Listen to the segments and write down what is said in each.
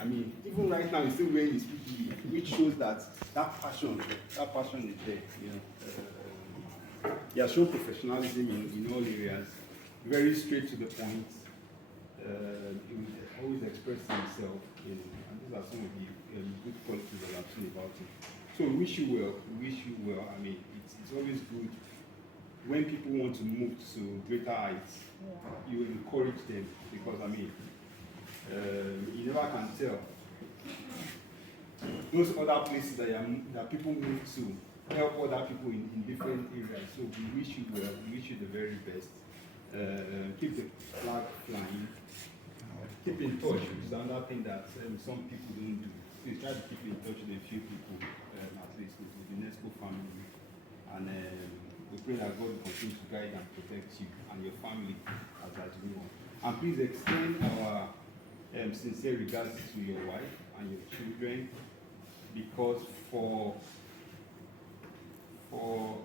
I mean, even right now, he's still wearing his PPE, which shows that passion is there. You know, he has shown professionalism in all areas, very straight to the point. He will always express himself, you know, and these are some of the good qualities that I've seen about him. So we wish you well. We wish you well. I mean, it's always good when people want to move to greater heights. You encourage them because I mean, you never can tell. Those other places that people move to help other people in different areas. So we wish you well. We wish you the very best. Keep the flag flying. Keep in touch. It's another thing that some people don't do. Please try to keep in touch with a few people, at least with the UNESCO family. And we pray that God will continue to guide and protect you and your family as we want. And please extend our sincere regards to your wife and your children, because for your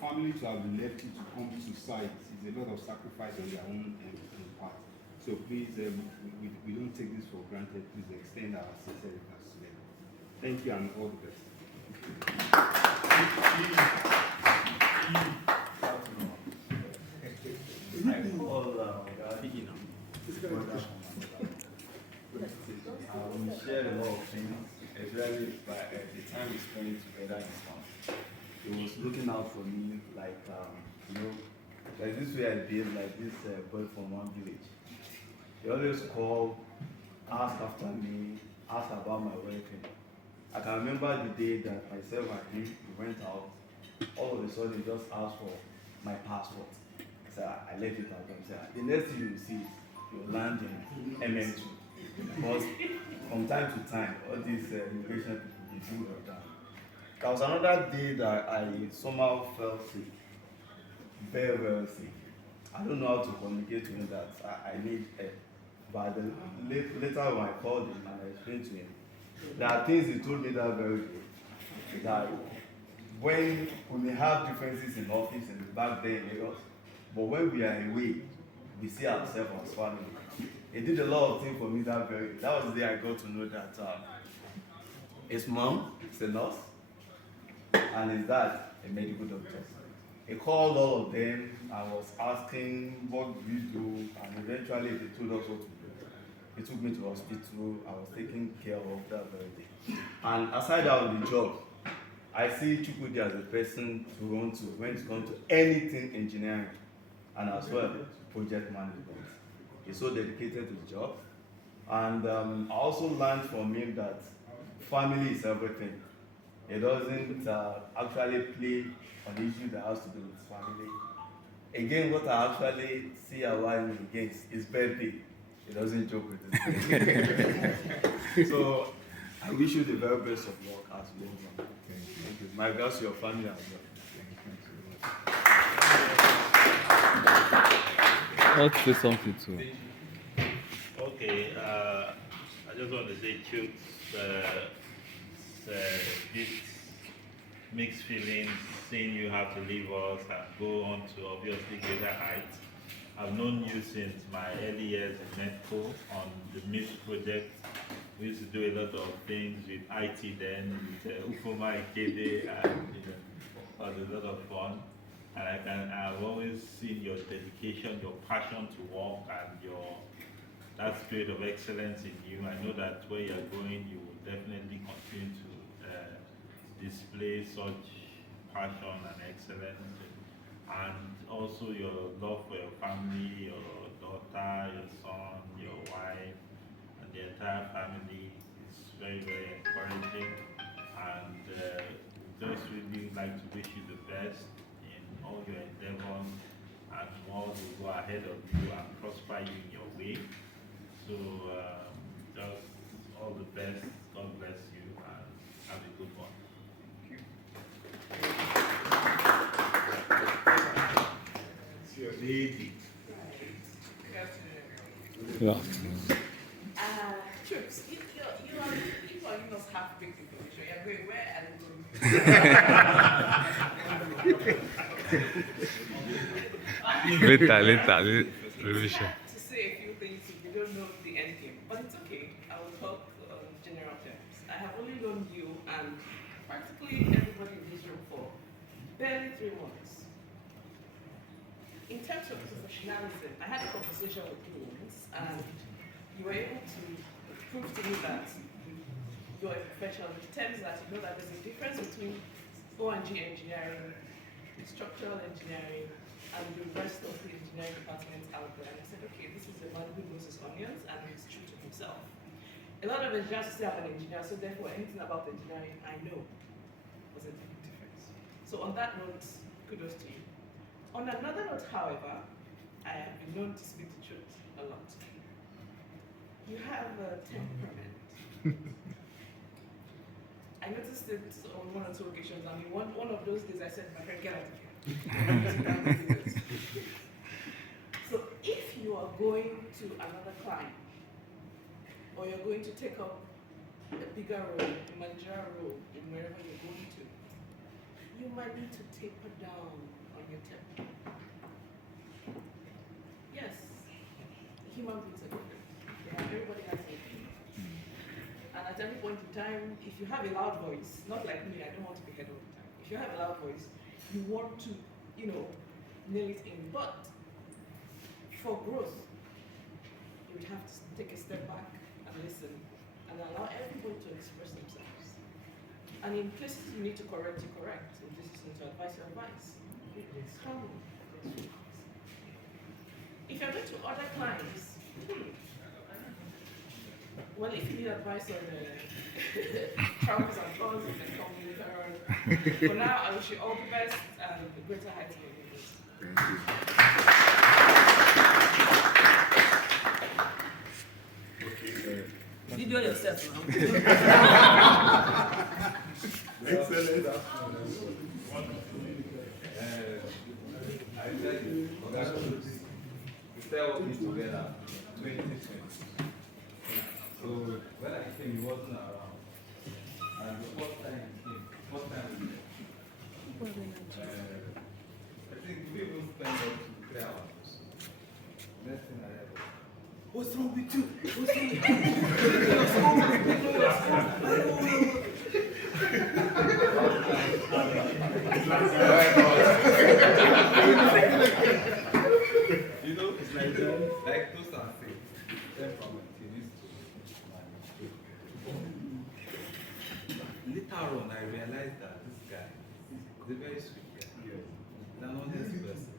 family to have left you to come to site is a lot of sacrifice on their own part. So please, we don't take this for granted. Please extend our sincere regards to them. Thank you and all the best. We shared a lot of things, especially by the time we spent together in town. He was looking out for me like, you know, like this way I behave like this boy from one village. He always call, ask after me, ask about my welfare. I can remember the day that myself and him, we went out. All of a sudden, he just asked for my passport. So I left it out. The next thing you will see is you land in MM2. Because from time to time, all these immigration people do like that. There was another day that I somehow felt sick, very, very sick. I don't know how to communicate to him that I need help. But later when I called him and I explained to him, there are things he told me that very day, that when we may have differences in office and back then in Lagos, but when we are away, we see ourselves as family. He did a lot of things for me that very day. That was the day I got to know that his mom is a nurse and his dad a medical doctor. He called all of them and was asking what do we do, and eventually they told us what to do. He took me to hospital. I was taken care of that very day. And aside out the job, I see Chukwudi as a person to run to when it comes to anything engineering and as well project management. He's so dedicated to the job. And I also learned from him that family is everything. He doesn't actually play on issues that has to do with family. Again, what I actually see aligning against is birthday. He doesn't joke with his birthday. So I wish you the very best of luck as you move on. Thank you. My regards to your family as well. I'll say something too. Okay, I just want to say, Chooks, this mixed feelings, seeing you have to leave us and go on to obviously greater heights. I've known you since my early years in Medco on the MIPS project. We used to do a lot of things with IT then, with Ufoma Ikede, and it was a lot of fun. And I've always seen your dedication, your passion to work, and that spirit of excellence in you. I know that where you're going, you will definitely continue to display such passion and excellence. And also your love for your family, your daughter, your son, your wife, and the entire family is very, very encouraging. And just really like to wish you the best in all your endeavors, and God will go ahead of you and prosper you in your way. So just all the best. God bless you and have a good one. Your lady. Yeah. Chooks, you are giving us half-baked information. You're going, where are you going? Later. Revision. To say a few things if you don't know the end game. But it's okay. I will talk general terms. I have only known you and practically everybody in this room for barely 3 months. In terms of professionalism, I had a conversation with you once, and you were able to prove to me that you're a professional in terms that you know that there's a difference between O&G engineering, structural engineering, and the rest of the engineering departments out there. And I said, okay, this is a man who knows his onions and he's true to himself. A lot of engineers say I'm an engineer, so therefore anything about engineering I know was a big difference. So on that note, kudos to you. On another note, however, I have been known to speak the truth a lot. You have a temperament. I noticed it on 1 or 2 occasions. I mean, one of those days I said, my friend, get out of here. So if you are going to another client, or you're going to take up a bigger role, a managerial role in wherever you're going to, you might need to taper down on your temper. Yes, human beings are different. Everybody has an opinion. And at every point in time, if you have a loud voice, not like me, I don't want to be heard all the time. If you have a loud voice, you want to, nail it in. But for growth, you would have to take a step back and listen and allow everybody to express themselves. And in places you need to correct, you correct. In places you need to advise, you advise. It's calm. If you're going to other clients, well, if you need advice on travels and tours, you can come later on. For now, I wish you all the best and greater heights of your business. Thank you. Video yourself now. Excellent. I tell you, we started working together 2020. So when I came, he wasn't around. And the first time he came, we met. I think we even spent up to 3 hours or so. Next thing I heard was, what's wrong with you? What's wrong You know, it's like those are things. Temperament, he needs to manage. Later on, I realized that this guy is a very sweet guy. He's an honest person.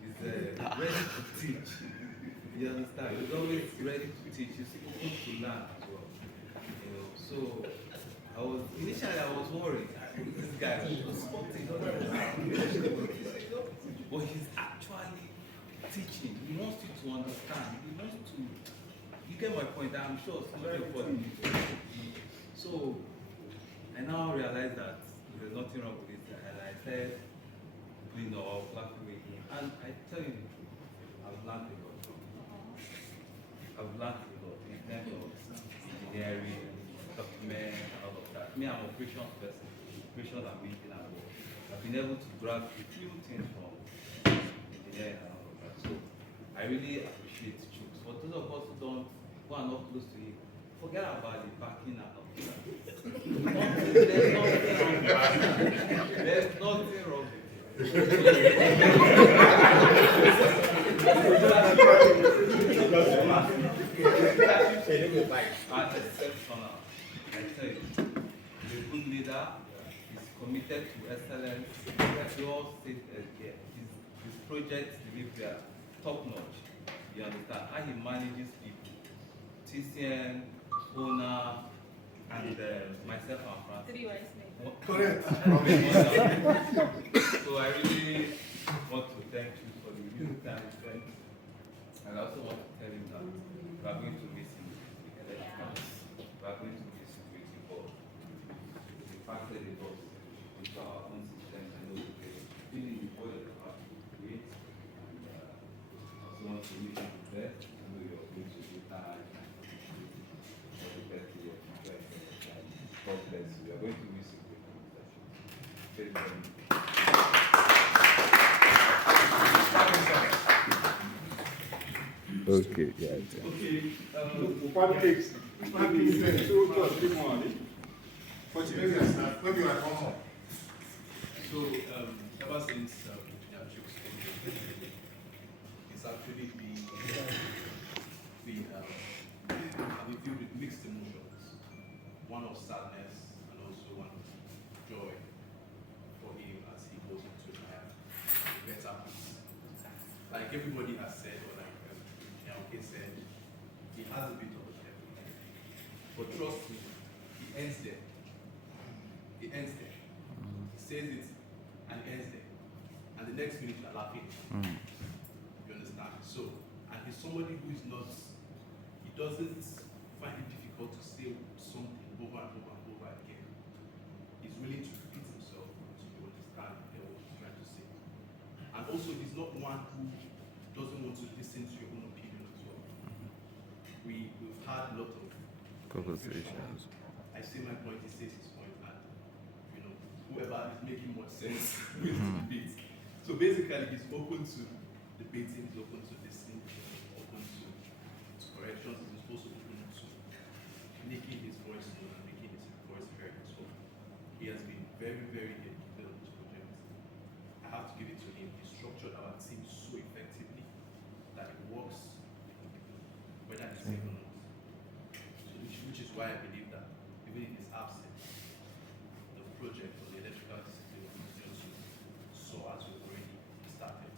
He's ready to teach. You understand? He's always ready to teach. He's open to learn as well. So initially I was worried. This guy was sporting, but he's actually teaching. He wants you to understand. He wants to. You get my point. I'm sure somebody will follow me. So I now realize that there's nothing wrong with it, and I said, laughing with him. And I tell you, I've learned a lot. I've learned a lot in terms of engineering, document, and all of that. Me, I'm an operations person, operations and maintenance as well. I've been able to grab a few things from engineering and all of that. So I really appreciate Chooks. For those of us who are not close to it, forget about the backing and all that. There's nothing wrong with it. Exceptional. I tell you, the good leader is committed to excellence. We all sit here. His projects delivery are top notch. You understand how he manages people. TCN, owner, and myself and Francis. 3 wise men. Correct. So I really want to thank you for the new time spent. And I also want to tell you that we are going to miss you. We are going to miss you with you, but the fact that it was with our own system, I know we can really enjoy the part great. And I also want to wish you the best. I know you're going to be tired. All the best to your future. God bless you. We are going to miss you with the session. Very, very Okay, yeah. Okay, pancakes. Pancakes, so just keep on it. Maybe I start. Maybe I come up. So, ever since Jukes it's actually been filled with mixed emotions. One of sadness and also one of joy for him as he goes into a better peace. Like everybody has said, or like Nyauke said, he has a bit of everything. But trust me, he ends there. He ends there. He says it and ends there. And the next minute you're laughing. You understand? So, and he's somebody who is not, he doesn't find it difficult to say something over and over and over again. He's willing to repeat himself to understand what he's trying to say. And also, he's not one who doesn't want to listen to your own opinion as well. We've had a lot of Conversations. I say my point, he says his point, and whoever is making more sense wins the debate. So basically, he's open to debating, he's open to listening, he's open to corrections, he's also open to making his voice known and making his voice heard as well. He has been very, very dedicated on this project. I have to give it to him. He structured our team so effectively that it works whether it's safe or not. So which is why I believe that even in his absence, the project or the electrical discipline will continue to soar as we've already started.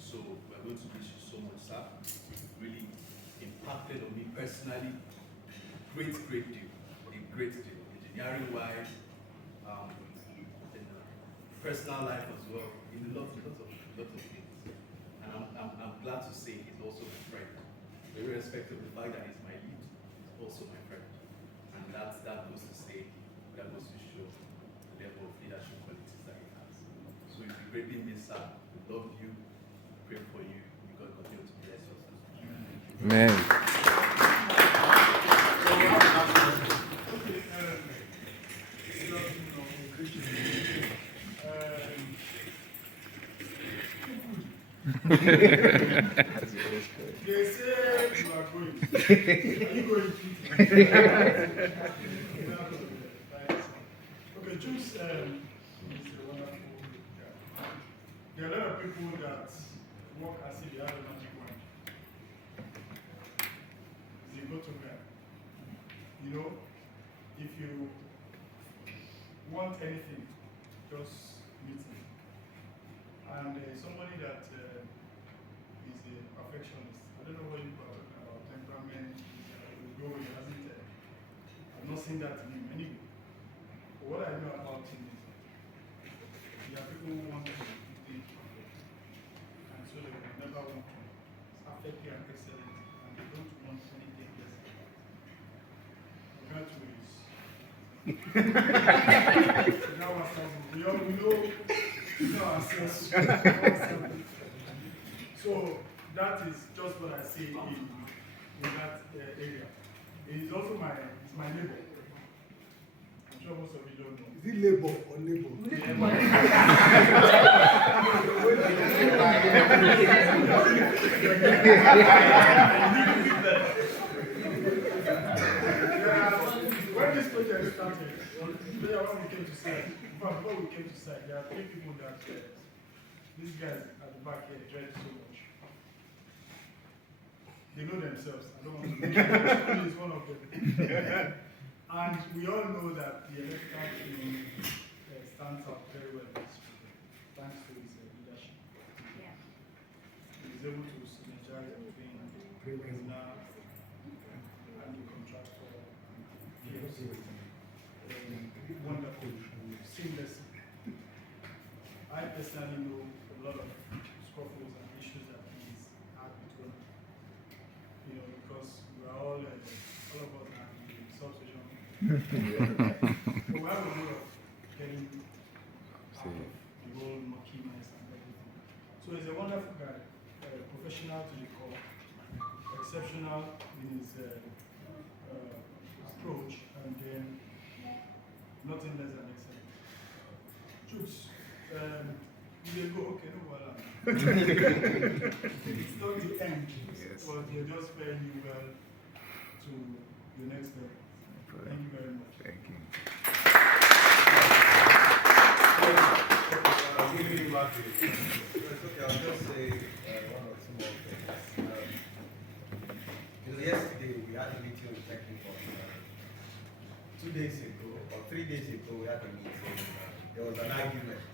So we're going to miss you so much, sir. Really impacted on me personally. Great deal. A great deal. Engineering wise, in personal life as well, in a lot of things. And I'm glad to say he's also my friend. Irrespective of the fact that he's my lead, he's also my friend. And that goes to say, that goes to show the level of leadership qualities that he has. So if you greatly miss sir, we love you, pray for you, may God continue to bless us. Man. They say you are going. Are you going to? Okay, Juice is a wonderful guy. There are a lot of people that work as if they have a magic wand. He's a go-to guy. You know, if you want anything, just meet him. And somebody that is a perfectionist. I don't know what you call it, temperament, go, he hasn't. I've not seen that in him anyway. But what I know about him is there are people who want to be perfect. And so they will never want to perfectly and excellent. And they don't want anything less than that. Compared to his. Now we know ourselves. So that is just what I see in that area. He's also my neighbor. I'm sure most of you don't know. Is it labor or neighbor? When this project started, when we came to site, before we came to site, there are 3 people that these guys at the back here dread so much. They know themselves. I don't want to mention is one of them. And we all know that the electrical team stands out very well in this project, thanks to his leadership. Yeah. He is able to synergize between prisoner and the contractor and PLC. Wonderful, seamless. I personally know a lot of scuffles and issues that he's had between, because we are all of us are in the substation. So we have a way of getting out of the whole murkiness and everything. So he's a wonderful guy, professional to the core, exceptional in his approach, and then nothing less than excellent. Juice, you will go, okay, no, well, It's not the end, Yes. but they're just faring you well to the next level. Thank you very much. Thank you. I'll just say one or two more things. Yesterday we had a meeting with technical. 2 days ago, or 3 days ago, we had a meeting. There was an argument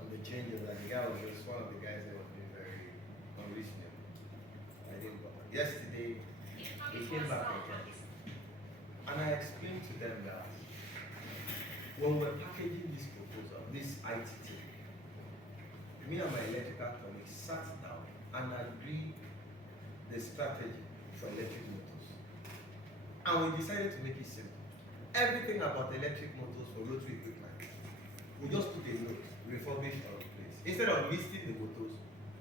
on the changes. Like the guy was just one of the guys that was being very unreasonable. I didn't bother. Yesterday, we came back again. And I explained to them that when we're packaging this proposal, this ITT, me and my electrical colleagues sat down and agreed the strategy for electric motors. And we decided to make it simple. Everything about electric motors for rotary equipment, we just put a note, refurbish or replace. Instead of listing the motors,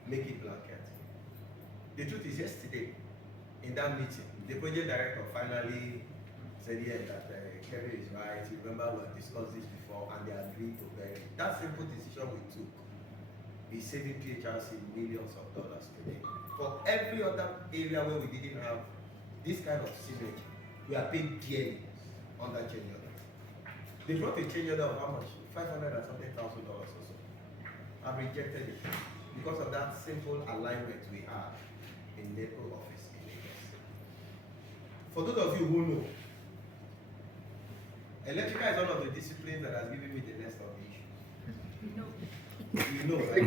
make it blanket. The truth is, yesterday, in that meeting, the project director finally said, yeah, that Kevin is right. You remember we had discussed this before, and they agreed to bury it. That simple decision we took is saving PHRC millions of dollars today. For every other area where we didn't have this kind of synergy, we are paying dearly on that change order. They brought a change order of how much? $500 and something thousand or so. I've rejected it because of that simple alignment we have in the NEPO office in Lagos. For those of you who know, electrical is one of the disciplines that has given me the rest of the issues. No. You know, right?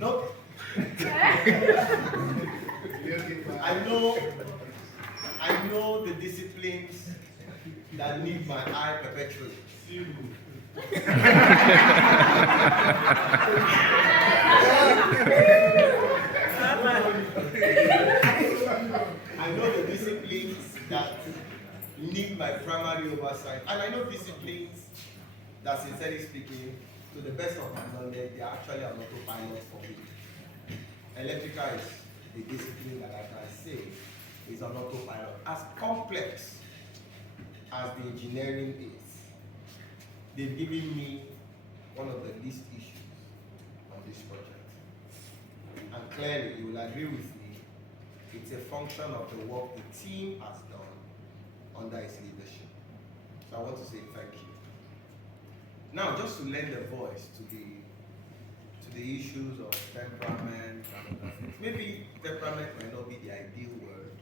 No. I know the disciplines that need my eye perpetually. I know the disciplines that need my primary oversight, and I know disciplines that, sincerely speaking, to the best of my knowledge, they are actually an autopilot for me. Electrical is the discipline that I can say is an autopilot. As complex as the engineering is, they've given me one of the least issues on this project. And clearly, you will agree with me, it's a function of the work the team has done under its leadership. So I want to say thank you. Now, just to lend a voice to the issues of temperament and other things. Maybe temperament might not be the ideal word,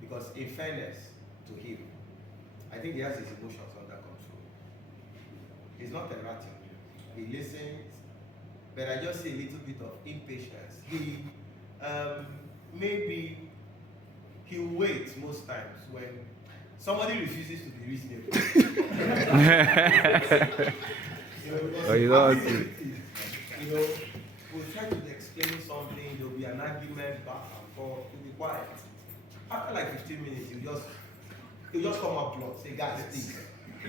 because in fairness to him, I think he has his emotions under control. He's not erratic. He listens, but I just see a little bit of impatience. He maybe he'll wait most times when somebody refuses to be reasonable. Oh, you know what? You know, we'll try to explain something, there'll be an argument back and forth, we'll be quiet. After like 15 minutes, he'll just come up blunt, say, guys, please.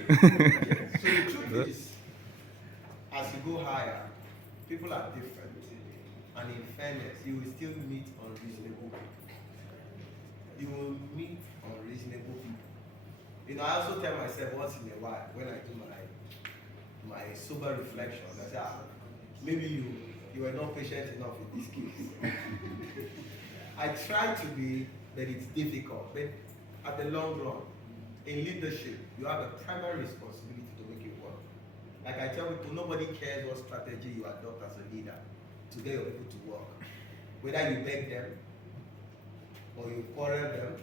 So the truth is, as you go higher, people are different. And in fairness, you will still meet unreasonable people. You will meet unreasonable people. You know, I also tell myself once in a while, when I do my sober reflection, I say, maybe you were not patient enough with this case. I try to be, but it's difficult. But at the long run, in leadership, you have a primary responsibility to make it work. Like I tell people, nobody cares what strategy you adopt as a leader to get your people to work. Whether you beg them or you quarrel them,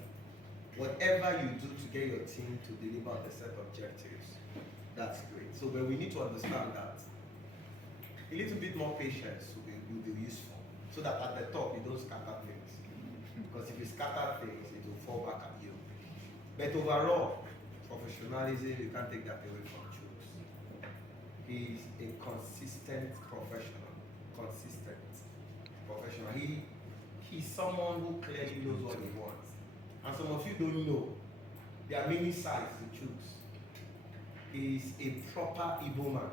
whatever you do to get your team to deliver the set objectives, that's great. So, but we need to understand that a little bit more patience will be useful, so that at the top you don't scatter things. Because if you scatter things, it will fall back at you. But overall, professionalism, you can't take that away from Chuks. He's a consistent professional. He's someone who clearly knows what he wants. And some of you don't know, there are many sides to Chuks. He's a proper Igbo man.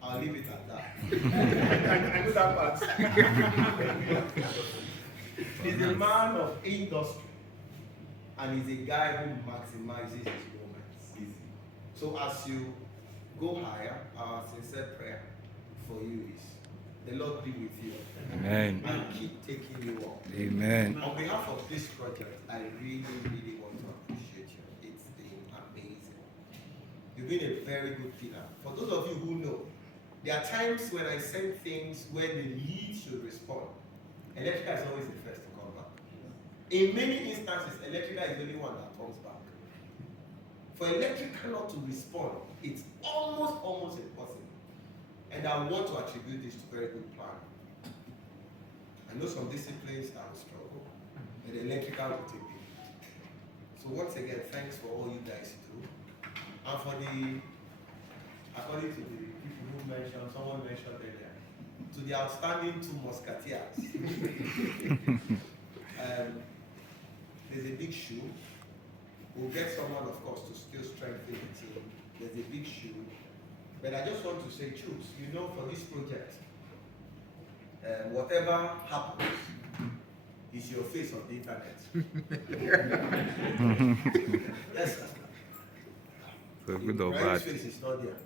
I'll leave it at that. I know that part. He's a man of industry, and he's a guy who maximizes his moments. So as you go higher, our sincere prayer for you is the Lord be with you. Amen. And keep taking you on. Amen. On behalf of this project, I really, really want to appreciate you. It's been amazing. You've been a very good pillar. For those of you who know, there are times when I send things where the lead should respond. Electrical is always the first to come back. In many instances, electrical is the only one that comes back. For electrical not to respond, it's almost impossible. And I want to attribute this to very good planning. I know some disciplines that will struggle, but the electrical will take it. So once again, thanks for all you guys do. And for the, according to the people who mentioned, someone mentioned earlier, to the outstanding 2 musketeers. There's a big shoe. We'll get someone, of course, to still strengthen the team. There's a big shoe. But I just want to say, choose, you know, for this project, whatever happens is your face on the internet. Yes, sir. So good or Your bad. face is not there.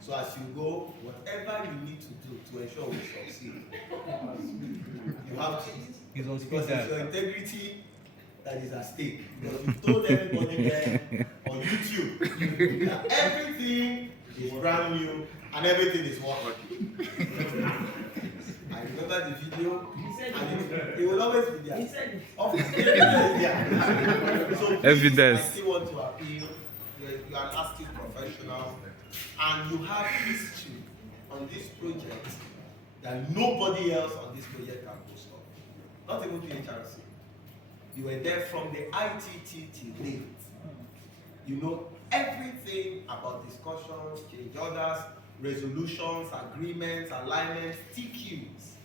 So as you go, whatever you need to do to ensure we succeed, you have to. Because it's your integrity that is at stake. Because you told everybody there on YouTube that everything is brand new and everything is working. I remember the video, and it will always be there. Of course, evidence is there. So please, Evidence. I still want to appeal. You are an active professional, and you have history on this project that nobody else on this project can boast of. Not even PHRC. You were there from the ITT till date. You know everything about discussions, change orders, resolutions, agreements, alignments, TQs,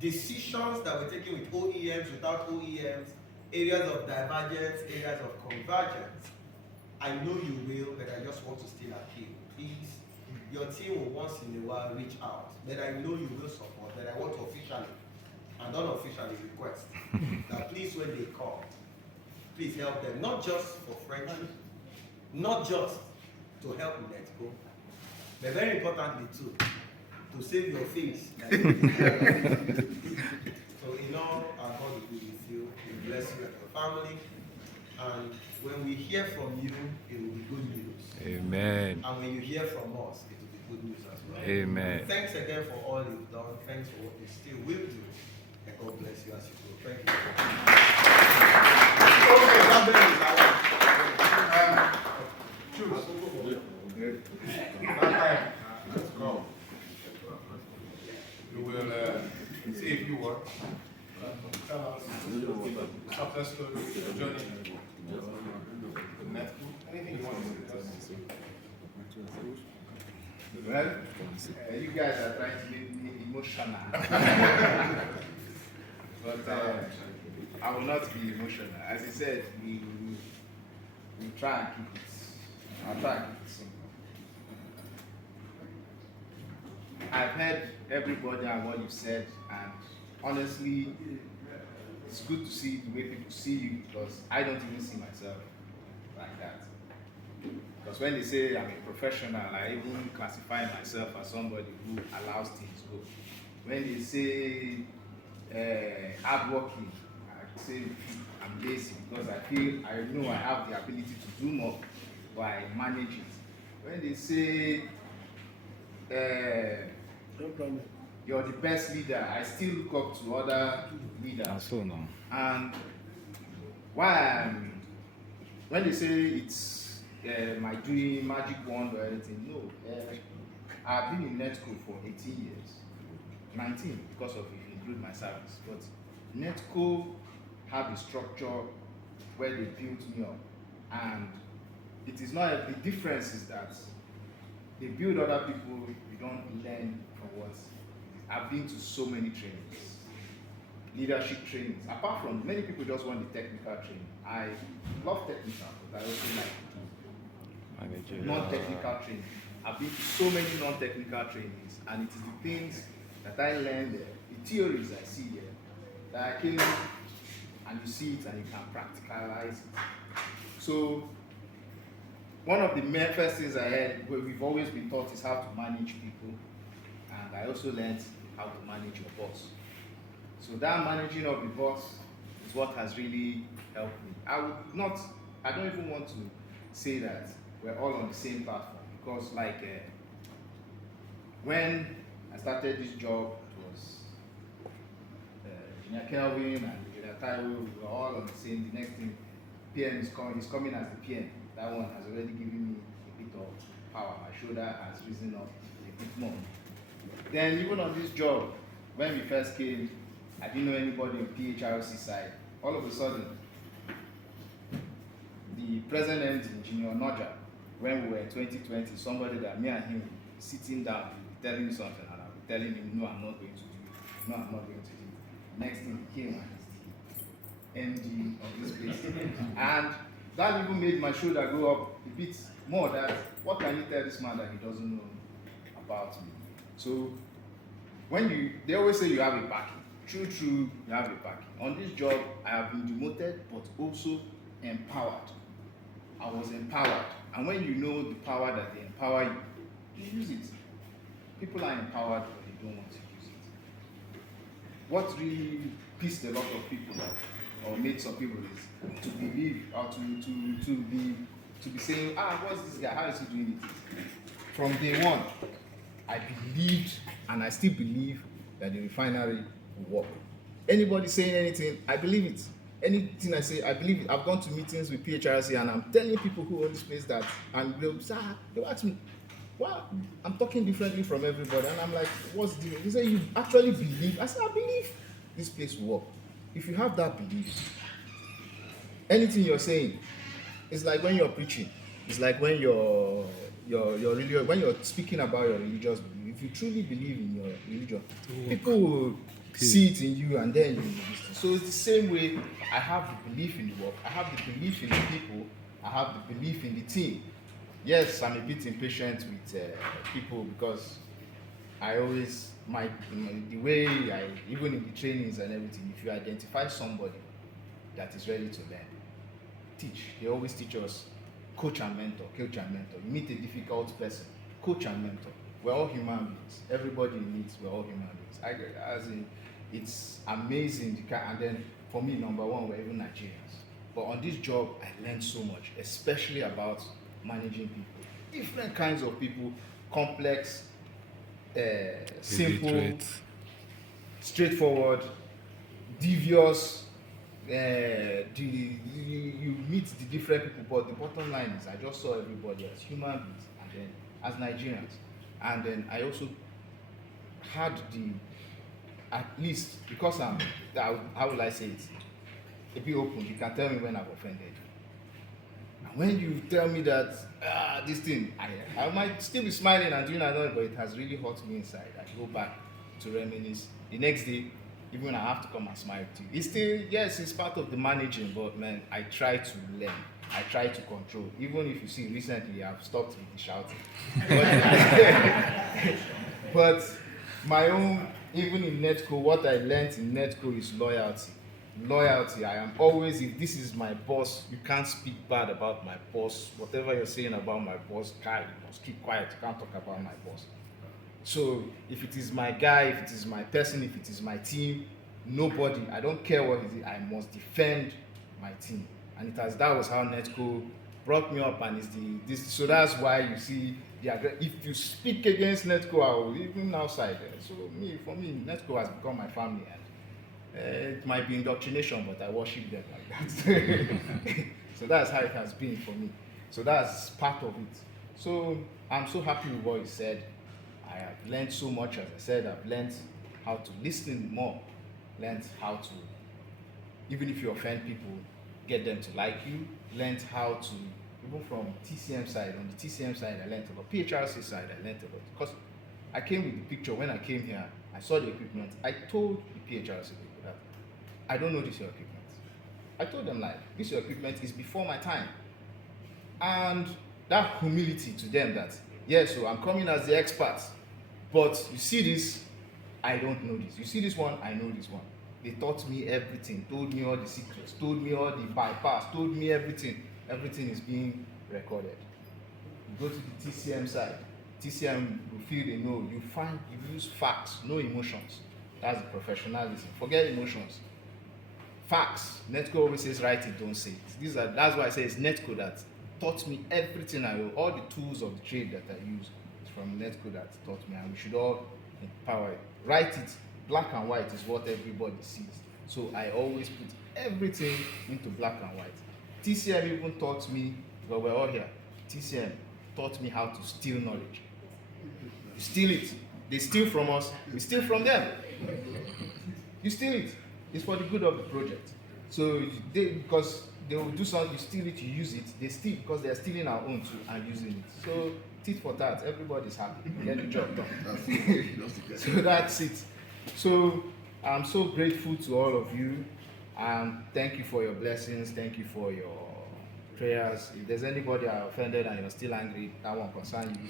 decisions that were taken with OEMs, without OEMs, areas of divergence, areas of convergence. I know you will, but I just want to still appeal. Please, your team will once in a while reach out, but I know you will support, but I want to officially and unofficially request that please, when they come, please help them, not just for friendship, not just to help Netco, but very importantly too, to save your face. So in all, our God will be with you, we bless you and your family, and when we hear from you, it will be good news. Amen. And when you hear from us, it will be good news as well. Amen. Thanks again for all you've done. Thanks for what you still will do. And God bless you as you go. Thank you. Okay, that bell is out. Choose. That time, let's go. You will see if you work. Tell us success story, your journey, Netco, anything you want to say. Well, you guys are trying to make me emotional. But I will not be emotional. As he said, we try and keep it. I'll try and keep it simple. I've heard everybody and what you said, and honestly, it's good to see the way people see you, because I don't even see myself like that. Because when they say I'm a professional, I even classify myself as somebody who allows things go. When they say hardworking, I say I'm lazy, because I know I have the ability to do more, but I manage it. When they say you're the best leader, I still look up to other leaders. So no. And when they say it's my doing magic wand or anything, no. I've been in Netco for 18 years, 19 because of if you include my service. But Netco have a structure where they built me up, and it is not, the difference is that they build other people, you don't learn from what. I've been to so many trainings, leadership trainings. Apart from many people just want the technical training. I love technical, but I also like non-technical training. I've been to so many non-technical trainings, and it is the things that I learned there, the theories I see there, that I came and you see it and you can practicalize it. So one of the first things I heard, where we've always been taught, is how to manage people, and I also learned how to manage your boss. So that managing of the boss is what has really helped me. I don't even want to say that we're all on the same platform, because like when I started this job, it was Engineer Kelvin and Engineer Taiwo, we were all on the same. The next thing, PM is coming as the PM. That one has already given me a bit of power. My shoulder has risen up a bit more. Then even on this job, when we first came, I didn't know anybody on PHRC side. All of a sudden, the president, Engineer Noja, when we were in 2020, somebody that me and him sitting down, telling me something, and I'll be telling him, no, I'm not going to do it. No, I'm not going to do it. Next thing he came and he's the MD of this place. And that even made my shoulder go up a bit more. That what can you tell this man that he doesn't know about me? So they always say you have a backing. True, you have a backing. On this job, I have been demoted, but also empowered. I was empowered. And when you know the power that they empower you, you use it. People are empowered, but they don't want to use it. What really pissed a lot of people off, or made some people, is to believe, or to be saying, what's this guy? How is he doing it? From day one, I believed, and I still believe, that the refinery will work. Anybody saying anything, I believe it. Anything I say, I believe it. I've gone to meetings with PHRC and I'm telling people who own this place that, and they'll ask me, well, I'm talking differently from everybody, and I'm like, what's the difference? They say, you actually believe? I said, I believe this place will work. If you have that belief, anything you're saying, it's like when you're preaching, it's like when when you're speaking about your religious belief. If you truly believe in your religion, people will see it in you, and then you will listen. So it's the same way. I have the belief in the work, I have the belief in the people, I have the belief in the team. Yes, I'm a bit impatient with people, because I always, the way even in the trainings and everything, if you identify somebody that is ready to learn, teach. They always teach us coach and mentor, coach and mentor. You meet a difficult person, coach and mentor. We're all human beings. Everybody meets, we're all human beings. It's amazing. And then for me, number one, we're even Nigerians. But on this job, I learned so much, especially about managing people. Different kinds of people, complex, simple, straightforward, devious. You meet the different people, but the bottom line is I just saw everybody as human beings, and then as Nigerians. And then I also had at least, because how will I say it? A bit open, you can tell me when I've offended you. And when you tell me that, this thing, I might still be smiling and doing another, but it has really hurt me inside. I go back to reminisce. The next day, even when I have to come and smile to you. It's still, yes, it's part of the managing, but man, I try to learn. I try to control. Even if you see recently, I've stopped with the shouting. But my own, even in Netco, what I learned in Netco is loyalty. Loyalty. I am always, if this is my boss, you can't speak bad about my boss. Whatever you're saying about my boss, guy, you must keep quiet. You can't talk about my boss. So if it is my guy, if it is my person, if it is my team, nobody, I don't care what it is, I must defend my team. And that was how Netco brought me up, and so that's why you see if you speak against Netco, I will even outside. So for me, Netco has become my family, and it might be indoctrination, but I worship them like that. So that's how it has been for me. So that's part of it. So I'm so happy with what you said. I have learned so much. As I said, I've learned how to listen more, learned how to, even if you offend people, get them to like you, learned how to, even from TCM side, on the TCM side, I learned a lot. PHRC side, I learned a lot. Because I came with the picture, when I came here, I saw the equipment, I told the PHRC people that, I don't know this your equipment. I told them like, this your equipment is before my time. And that humility to them that, yes, so I'm coming as the expert, but you see this, I don't know this. You see this one, I know this one. They taught me everything, told me all the secrets, told me all the bypass, told me everything. Everything is being recorded. You go to the TCM side, TCM will feel they know. You use facts, no emotions. That's the professionalism. Forget emotions. Facts. Netco always says write it, don't say it. That's why I say it's Netco that taught me everything I know. All the tools of the trade that I use is from Netco that taught me, and we should all empower it. Write it. Black and white is what everybody sees. So I always put everything into black and white. TCM even taught me, because we're all here, TCM taught me how to steal knowledge. You steal it. They steal from us, we steal from them. You steal it. It's for the good of the project. So because they will do something, you steal it, you use it. They steal because they're stealing our own too and using it. So tit for tat, everybody's happy. Get the job done. So that's it. So I'm so grateful to all of you, and thank you for your blessings. Thank you for your prayers. If there's anybody I offended and you're still angry, that won't concern you.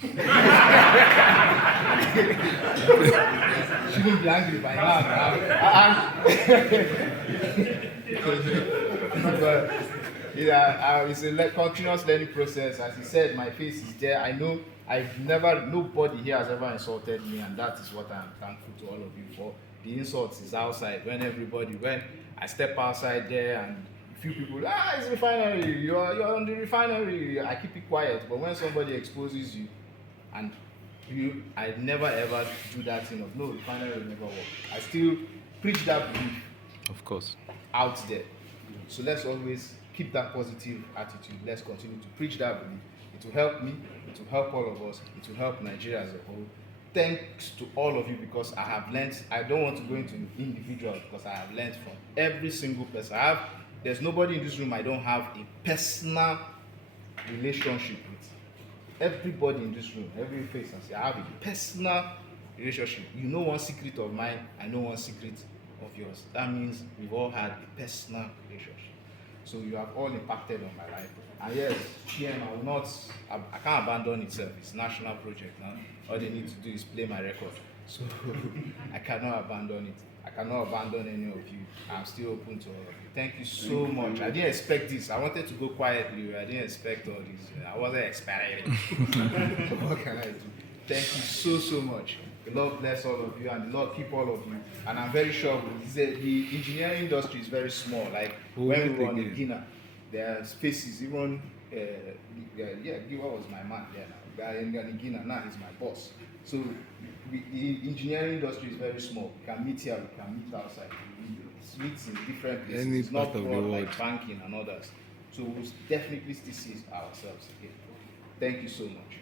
Shouldn't be angry by now. But yeah, it's a continuous learning process. As he said, my face is there. I know nobody here has ever insulted me, and that is what I'm thankful to all of you for. The insults is outside. When I step outside there and few people, it's refinery, you're on the refinery, I keep it quiet. But when somebody exposes you, and I never ever do that thing of, no, refinery will never work. I still preach that belief. Of course. Out there. So let's always keep that positive attitude. Let's continue to preach that belief. It will help me, it will help all of us, it will help Nigeria as a whole. Thanks to all of you, because I have learned. I don't want to go into individuals, because I have learned from every single person. There's nobody in this room I don't have a personal relationship with. Everybody in this room, every face I see, I have a personal relationship. You know one secret of mine, I know one secret of yours. That means we've all had a personal relationship. So you have all impacted on my life. And yes, TM, I can't abandon itself. It's a national project now. All they need to do is play my record. So I cannot abandon it. I cannot abandon any of you. I'm still open to all of you. Thank you so much. I didn't expect this. I wanted to go quietly. I didn't expect all this. I wasn't expecting it. What can I do? Thank you so much. The Lord bless all of you, and the Lord keep all of you. And I'm very sure the engineering industry is very small. Like when we were in Guinea, there are spaces, even, Giwa was my man there now. In Guinea, now he's my boss. So the engineering industry is very small. We can meet here, we can meet outside. We meet in different places. It's not broad like banking and others. So we'll definitely still see ourselves again. Thank you so much.